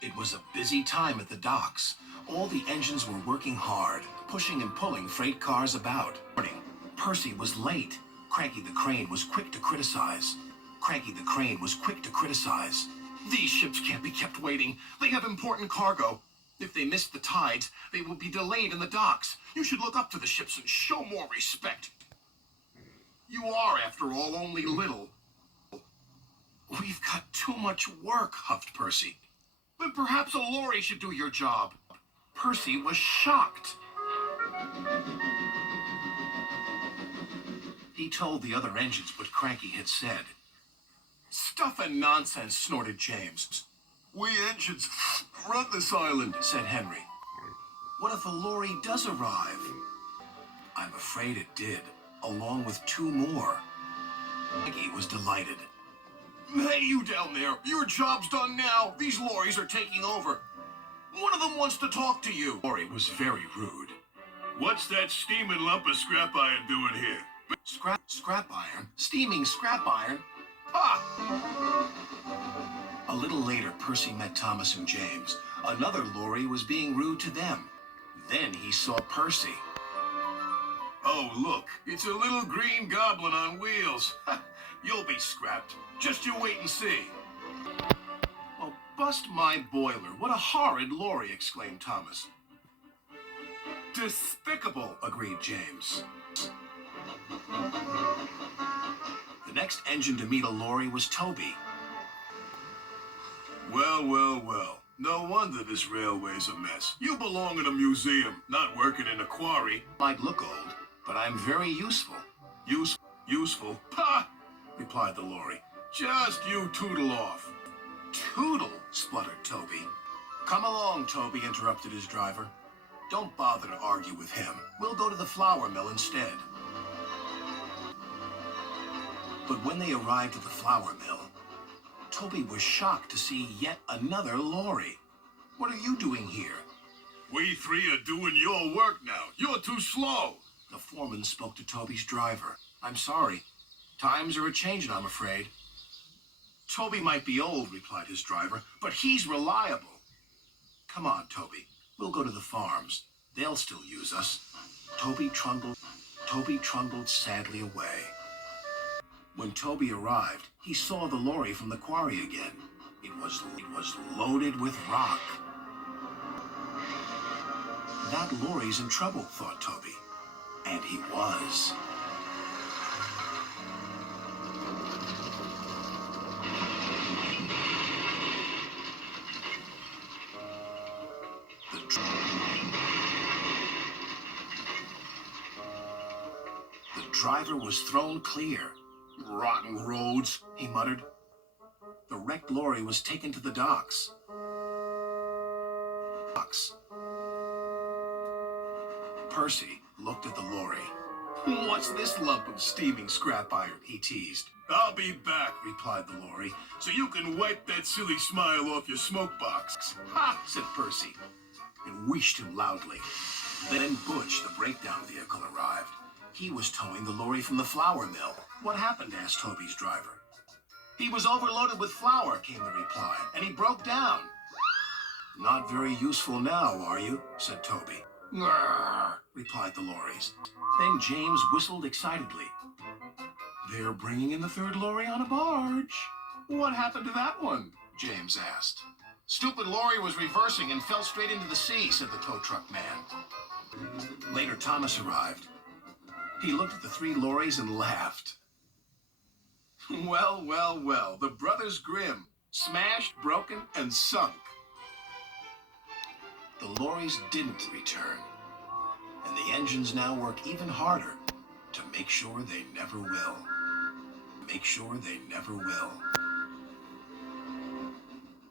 It was a busy time at the docks. All the engines were working hard, pushing and pulling freight cars about. Percy was late. Cranky the Crane was quick to criticize. These ships can't be kept waiting. They have important cargo. If they miss the tides, they will be delayed in the docks. You should look up to the ships and show more respect. You are, after all, only little. We've got too much work, huffed Percy. Then perhaps a lorry should do your job. Percy was shocked. He told the other engines what Cranky had said. Stuff and nonsense, snorted James. We engines run this island, said Henry. What if a lorry does arrive? I'm afraid it did, along with 2 more. Cranky was delighted. Hey, you down there, your job's done now. These lorries are taking over. One of them wants to talk to you. Lorry was very rude. What's that steaming lump of scrap iron doing here? Scrap iron? Steaming scrap iron? Ha! A little later, Percy met Thomas and James. Another lorry was being rude to them. Then he saw Percy. Oh, look, it's a little green goblin on wheels. You'll be scrapped. Just you wait and see. Well, bust my boiler. What a horrid lorry, exclaimed Thomas. Despicable, agreed James. The next engine to meet a lorry was Toby. Well, well, well. No wonder this railway's a mess. You belong in a museum, not working in a quarry. Might look old, but I'm very useful. Useful? Ha! Replied the lorry. Just you tootle off. Tootle, spluttered Toby. Come along, Toby, interrupted his driver. Don't bother to argue with him. We'll go to the flour mill instead. But when they arrived at the flour mill, Toby was shocked to see yet another lorry. What are you doing here? We 3 are doing your work now. You're too slow. The foreman spoke to Toby's driver. I'm sorry. Times are a-changin', I'm afraid. Toby might be old, replied his driver, but he's reliable. Come on, Toby. We'll go to the farms. They'll still use us. Toby trundled sadly away. When Toby arrived, he saw the lorry from the quarry again. It was loaded with rock. That lorry's in trouble, thought Toby. And he was. The driver was thrown clear. Rotten roads, he muttered. The wrecked lorry was taken to the docks. Percy looked at the lorry. What's this lump of steaming scrap iron? He teased. I'll be back, replied the lorry, so you can wipe that silly smile off your smoke box. Ha, said Percy, and wheeshed him loudly. Then Butch, the breakdown vehicle, arrived. He was towing the lorry from the flour mill. What happened? Asked Toby's driver. He was overloaded with flour, came the reply, and he broke down. Not very useful now, are you? Said Toby. Grrr, replied the lorries. Then James whistled excitedly. They're bringing in the 3rd lorry on a barge. What happened to that one? James asked. Stupid lorry was reversing and fell straight into the sea, said the tow truck man. Later, Thomas arrived. He looked at the 3 lorries and laughed. Well, well, well, the Brothers Grimm, smashed, broken, and sunk. The lorries didn't return, and the engines now work even harder to make sure they never will.